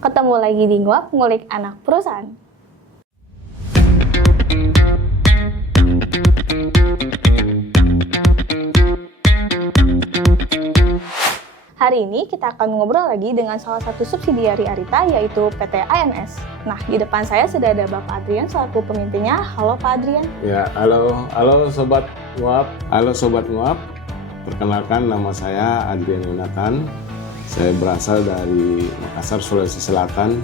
Ketemu lagi di Nguap Ngulik Anak Perusahaan. Hari ini kita akan ngobrol lagi dengan salah satu subsidiari Arita, yaitu PT ANS. Nah, di depan saya sudah ada Bapak Adrian selaku pemimpinnya. Halo Pak Adrian. Ya, halo Sobat Nguap. Halo Sobat Nguap. Perkenalkan, nama saya Adrian Yonatan. Saya berasal dari Makassar, Sulawesi Selatan.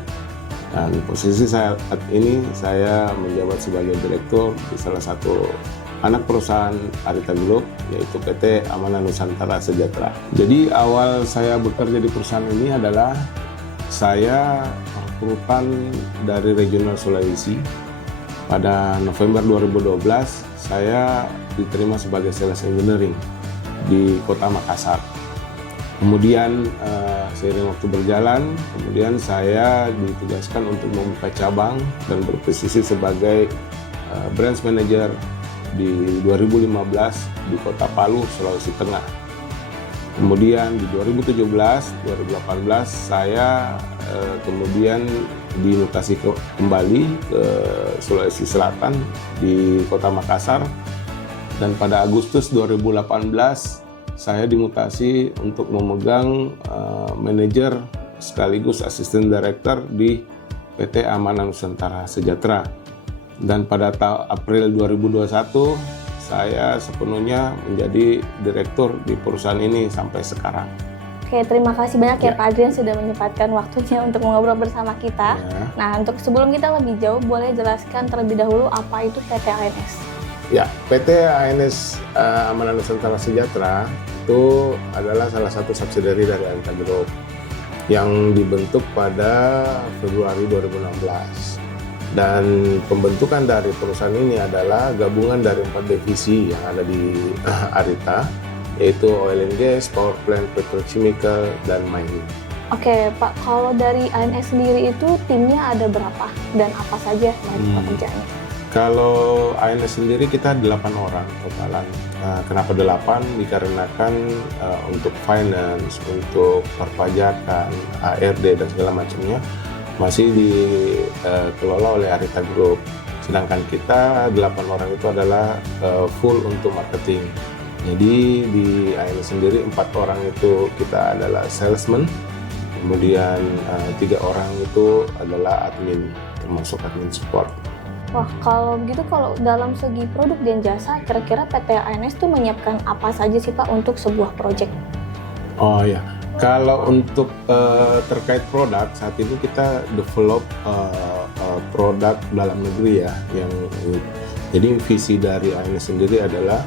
Dan posisi saya saat ini, saya menjabat sebagai direktur di salah satu anak perusahaan Arita Group, yaitu PT Amanah Nusantara Sejahtera. Jadi awal saya bekerja di perusahaan ini adalah saya rekrutan dari regional Sulawesi. Pada November 2012 saya diterima sebagai sales engineering di kota Makassar. Kemudian seiring waktu berjalan, kemudian saya ditugaskan untuk membuka cabang dan berposisi sebagai branch manager di 2015 di kota Palu, Sulawesi Tengah. Kemudian di 2017-2018 saya kemudian dimutasi kembali ke Sulawesi Selatan di kota Makassar, dan pada Agustus 2018 saya dimutasi untuk memegang manajer sekaligus asisten director di PT Amanah Nusantara Sejahtera. Dan pada April 2021 saya sepenuhnya menjadi direktur di perusahaan ini sampai sekarang. Oke, terima kasih banyak ya Pak Adrian sudah menyempatkan waktunya untuk mengobrol bersama kita. Nah, untuk sebelum kita lebih jauh, boleh jelaskan terlebih dahulu apa itu PT ANS? Ya, PT ANS Amanah Nusantara Sejahtera itu adalah salah satu subsidiari dari Arita Group yang dibentuk pada Februari 2016. Dan pembentukan dari perusahaan ini adalah gabungan dari 4 divisi yang ada di Arita, yaitu Oil and Gas, Power Plant, Petrochemical, dan Mining. Oke Pak, kalau dari ANS sendiri itu timnya ada berapa dan apa saja pekerjaannya? Kalau ANS sendiri kita 8 orang totalan. Kenapa 8? Dikarenakan untuk finance, untuk perpajakan, ARD dan segala macamnya masih dikelola oleh Arita Group. Sedangkan kita 8 orang itu adalah full untuk marketing. Jadi di ANS sendiri 4 orang itu kita adalah salesman, kemudian 3 orang itu adalah admin, termasuk admin support. Wah, kalau begitu, kalau dalam segi produk dan jasa, kira-kira PT ANS itu menyiapkan apa saja sih Pak untuk sebuah proyek? Oh ya, kalau untuk terkait produk, saat ini kita develop produk dalam negeri ya. Jadi visi dari ANS sendiri adalah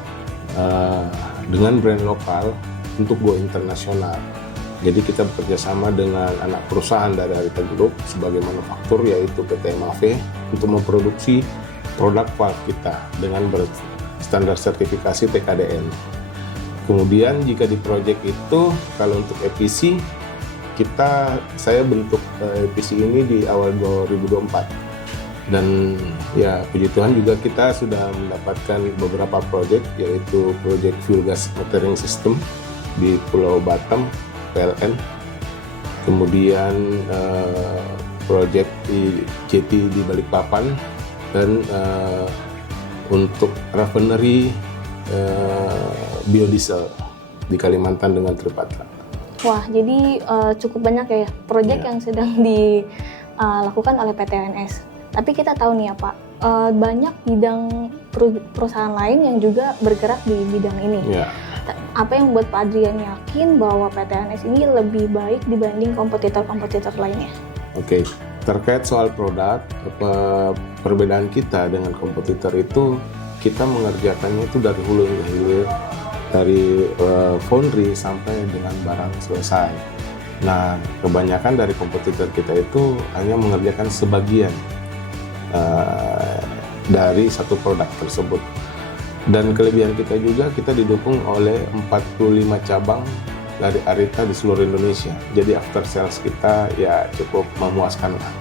dengan brand lokal untuk go internasional. Jadi kita bekerjasama dengan anak perusahaan dari Arita Group sebagai manufaktur, yaitu PT MAV, untuk memproduksi produk valve kita dengan berstandar sertifikasi TKDN. Kemudian jika di proyek itu, kalau untuk EPC, saya bentuk EPC ini di awal 2024. Dan ya puji Tuhan juga kita sudah mendapatkan beberapa proyek, yaitu proyek fuel gas metering system di Pulau Batam, PLN, kemudian proyek di JT di Balikpapan, dan untuk refinery biodiesel di Kalimantan dengan Tripatra. Wah, jadi cukup banyak ya proyek yang sedang dilakukan oleh PT ANS. Tapi kita tahu nih ya Pak, banyak bidang perusahaan lain yang juga bergerak di bidang ini. Apa yang membuat Pak Adrian yakin bahwa PT ANS ini lebih baik dibanding kompetitor-kompetitor lainnya? Oke, terkait soal produk, perbedaan kita dengan kompetitor itu, kita mengerjakannya itu dari hulu hingga hilir, dari foundry sampai dengan barang selesai. Nah, kebanyakan dari kompetitor kita itu hanya mengerjakan sebagian dari satu produk tersebut. Dan kelebihan kita juga, kita didukung oleh 45 cabang dari Arita di seluruh Indonesia. Jadi after sales kita ya cukup memuaskan lah.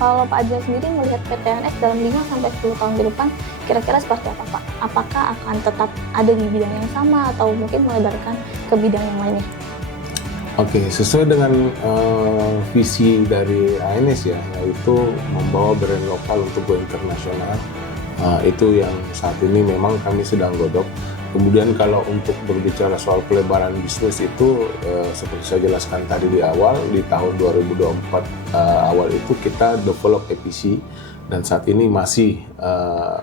Kalau Pak Adrian sendiri melihat PT ANS dalam 5-10 tahun ke depan, kira-kira seperti apa Pak? Apakah akan tetap ada di bidang yang sama atau mungkin melebarkan ke bidang yang lainnya? Oke, sesuai dengan visi dari ANS ya, yaitu membawa brand lokal untuk go internasional. Itu yang saat ini memang kami sedang godok. Kemudian kalau untuk berbicara soal pelebaran bisnis itu seperti saya jelaskan tadi di awal, di tahun 2024 awal itu kita develop EPC dan saat ini masih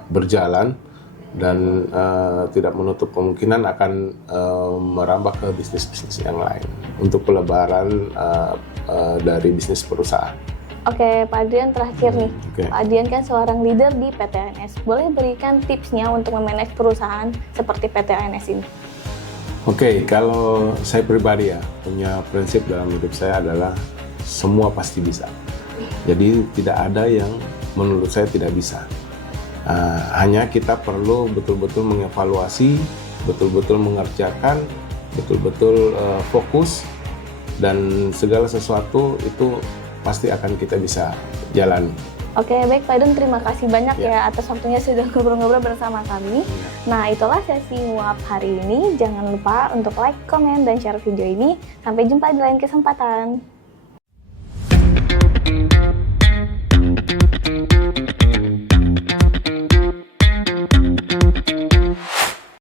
berjalan dan tidak menutup kemungkinan akan merambah ke bisnis-bisnis yang lain untuk pelebaran dari bisnis perusahaan. Oke, Pak Adrian terakhir nih. Oke. Pak Adrian kan seorang leader di PT ANS. Boleh berikan tipsnya untuk memanage perusahaan seperti PT ANS ini? Oke, kalau saya pribadi ya, punya prinsip dalam hidup saya adalah semua pasti bisa. Jadi tidak ada yang menurut saya tidak bisa. Hanya kita perlu betul-betul mengevaluasi, betul-betul mengerjakan, betul-betul fokus, dan segala sesuatu itu pasti akan kita bisa jalani. Oke, baik Pak Adrian, terima kasih banyak ya atas waktunya sudah ngobrol-ngobrol bersama kami. Nah, itulah sesi nguap hari ini. Jangan lupa untuk like, komen, dan share video ini. Sampai jumpa di lain kesempatan.